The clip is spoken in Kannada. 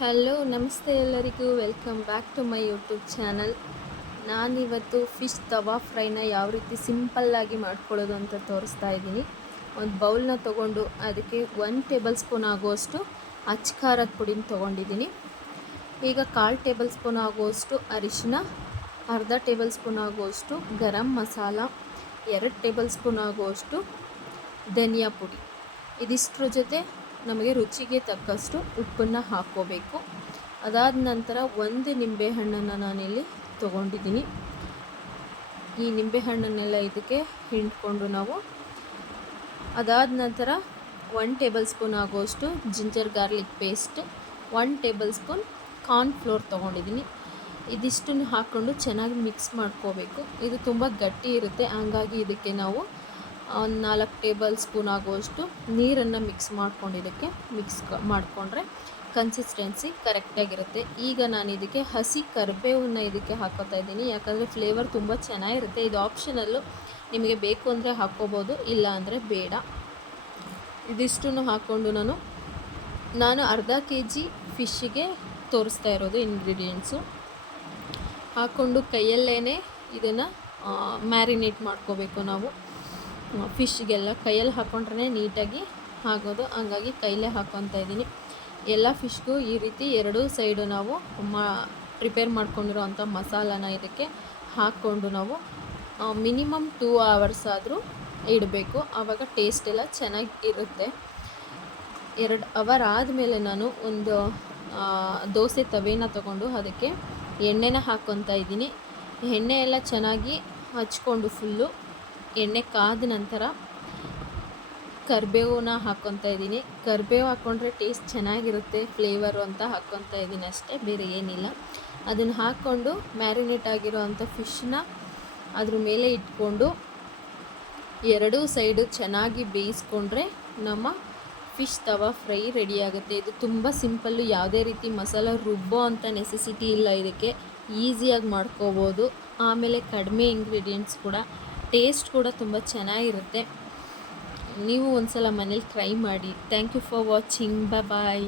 ಹಲೋ ನಮಸ್ತೆ ಎಲ್ಲರಿಗೂ. Welcome back to my YouTube channel ನಾನಿವತ್ತು ಫಿಶ್ ತವಾ ಫ್ರೈನ ಯಾವ ರೀತಿ ಸಿಂಪಲ್ಲಾಗಿ ಮಾಡ್ಕೊಳ್ಳೋದು ಅಂತ ತೋರಿಸ್ತಾ ಇದ್ದೀನಿ. ಒಂದು ಬೌಲ್ನ ತೊಗೊಂಡು ಅದಕ್ಕೆ ಒನ್ ಟೇಬಲ್ ಸ್ಪೂನ್ ಆಗುವಷ್ಟು ಅಚ್ಕಾರದ ಪುಡಿನ ತೊಗೊಂಡಿದ್ದೀನಿ. ಈಗ ಕಾಲು ಟೇಬಲ್ ಸ್ಪೂನ್ ಆಗುವಷ್ಟು ಅರಿಶಿನ, ಅರ್ಧ ಟೇಬಲ್ ಸ್ಪೂನ್ ಆಗುವಷ್ಟು ಗರಂ ಮಸಾಲ, ಎರಡು ಟೇಬಲ್ ಸ್ಪೂನ್ ಆಗುವಷ್ಟು ಧನಿಯಾ ಪುಡಿ. ಇದಿಷ್ಟರ ಜೊತೆ ನಮಗೆ ರುಚಿಗೆ ತಕ್ಕಷ್ಟು ಉಪ್ಪನ್ನು ಹಾಕ್ಕೋಬೇಕು. ಅದಾದ ನಂತರ ಒಂದು ನಿಂಬೆಹಣ್ಣನ್ನು ನಾನಿಲ್ಲಿ ತೊಗೊಂಡಿದ್ದೀನಿ. ಈ ನಿಂಬೆಹಣ್ಣನ್ನೆಲ್ಲ ಇದಕ್ಕೆ ಹಿಂಡ್ಕೊಂಡು ನಾವು ಅದಾದ ನಂತರ ಒನ್ ಟೇಬಲ್ ಸ್ಪೂನ್ ಆಗೋಷ್ಟು ginger garlic paste one tablespoon corn flour ತೊಗೊಂಡಿದ್ದೀನಿ. ಇದಿಷ್ಟನ್ನು ಹಾಕ್ಕೊಂಡು ಚೆನ್ನಾಗಿ ಮಿಕ್ಸ್ ಮಾಡ್ಕೋಬೇಕು. ಇದು ತುಂಬ ಗಟ್ಟಿ ಇರುತ್ತೆ. ಹಂಗಾಗಿ ಇದಕ್ಕೆ ನಾವು ಒಂದು ನಾಲ್ಕು ಟೇಬಲ್ ಸ್ಪೂನ್ ಆಗುವಷ್ಟು ನೀರನ್ನು ಮಿಕ್ಸ್ ಮಾಡ್ಕೊಂಡು ಇದಕ್ಕೆ ಮಿಕ್ಸ್ ಮಾಡಿಕೊಂಡ್ರೆ ಕನ್ಸಿಸ್ಟೆನ್ಸಿ ಕರೆಕ್ಟಾಗಿರುತ್ತೆ ಈಗ ನಾನು ಇದಕ್ಕೆ ಹಸಿ ಕರಿಬೇವನ್ನ ಇದಕ್ಕೆ ಹಾಕೋತಾ ಇದ್ದೀನಿ. ಯಾಕಂದರೆ ಫ್ಲೇವರ್ ತುಂಬ ಚೆನ್ನಾಗಿರುತ್ತೆ. ಇದು ಆಪ್ಷನಲ್ಲು ನಿಮಗೆ ಬೇಕು ಅಂದರೆ ಹಾಕ್ಕೋಬೋದು ಇಲ್ಲ ಅಂದರೆ ಬೇಡ. ಇದಿಷ್ಟನ್ನು ಹಾಕ್ಕೊಂಡು ನಾನು ನಾನು ಅರ್ಧ ಕೆ ಜಿ ಫಿಶ್ಶಿಗೆ ತೋರಿಸ್ತಾ ಇರೋದು ಇಂಗ್ರೀಡಿಯೆಂಟ್ಸು ಹಾಕ್ಕೊಂಡು ಕೈಯಲ್ಲೇ ಇದನ್ನು ಮ್ಯಾರಿನೇಟ್ ಮಾಡ್ಕೋಬೇಕು ನಾವು. ಫಿಶ್ಗೆಲ್ಲ ಕೈಯಲ್ಲಿ ಹಾಕ್ಕೊಂಡ್ರೆ ನೀಟಾಗಿ ಆಗೋದು. ಹಂಗಾಗಿ ಕೈಲೇ ಹಾಕ್ಕೊತಾ ಇದ್ದೀನಿ. ಎಲ್ಲ ಫಿಶ್ಗೂ ಈ ರೀತಿ ಎರಡೂ ಸೈಡು ನಾವು ಮಾ ಪ್ರಿಪೇರ್ ಮಾಡ್ಕೊಂಡಿರೋವಂಥ ಮಸಾಲಾನ ಇದಕ್ಕೆ ಹಾಕ್ಕೊಂಡು ನಾವು ಮಿನಿಮಮ್ ಟೂ ಅವರ್ಸ್ ಆದರೂ ಇಡಬೇಕು. ಆವಾಗ ಟೇಸ್ಟ್ ಎಲ್ಲ ಚೆನ್ನಾಗಿ ಇರುತ್ತೆ ಎರಡು ಅವರ್ ಆದಮೇಲೆ ನಾನು ಒಂದು ದೋಸೆ ತವೆನ ತಗೊಂಡು ಅದಕ್ಕೆ ಎಣ್ಣೆನ ಹಾಕ್ಕೊತಾ ಇದ್ದೀನಿ. ಎಣ್ಣೆ ಎಲ್ಲ ಚೆನ್ನಾಗಿ ಹಚ್ಕೊಂಡು ಫುಲ್ಲು ಎಣ್ಣೆ ಕಾದ ನಂತರ ಕರಿಬೇವನ್ನ ಹಾಕ್ಕೊತಾ ಇದ್ದೀನಿ. ಕರಿಬೇವು ಹಾಕ್ಕೊಂಡ್ರೆ ಟೇಸ್ಟ್ ಚೆನ್ನಾಗಿರುತ್ತೆ ಫ್ಲೇವರು ಅಂತ ಹಾಕ್ಕೊತಾ ಇದ್ದೀನಿ ಅಷ್ಟೇ, ಬೇರೆ ಏನಿಲ್ಲ. ಅದನ್ನು ಹಾಕ್ಕೊಂಡು ಮ್ಯಾರಿನೇಟ್ ಆಗಿರೋ ಅಂಥ ಫಿಶ್ನ ಅದ್ರ ಮೇಲೆ ಇಟ್ಕೊಂಡು ಎರಡೂ ಸೈಡು ಚೆನ್ನಾಗಿ ಬೇಯಿಸ್ಕೊಂಡ್ರೆ ನಮ್ಮ ಫಿಶ್ ತವಾ ಫ್ರೈ ರೆಡಿ ಆಗುತ್ತೆ. ಇದು ತುಂಬ ಸಿಂಪಲ್ಲು ಯಾವುದೇ ರೀತಿ ಮಸಾಲ ರುಬ್ಬೋ ಅಂತ ನೆಸೆಸಿಟಿ ಇಲ್ಲ ಇದಕ್ಕೆ. ಈಸಿಯಾಗಿ ಮಾಡ್ಕೋಬೋದು. ಆಮೇಲೆ ಕಡಿಮೆ ಇಂಗ್ರೀಡಿಯೆಂಟ್ಸ್ ಕೂಡ ಟೇಸ್ಟ್ ಕೂಡ ತುಂಬ ಚೆನ್ನಾಗಿರುತ್ತೆ. ನೀವು ಒಂದು ಸಲ ಮನೇಲಿ ಟ್ರೈ ಮಾಡಿ. Thank you for watching bye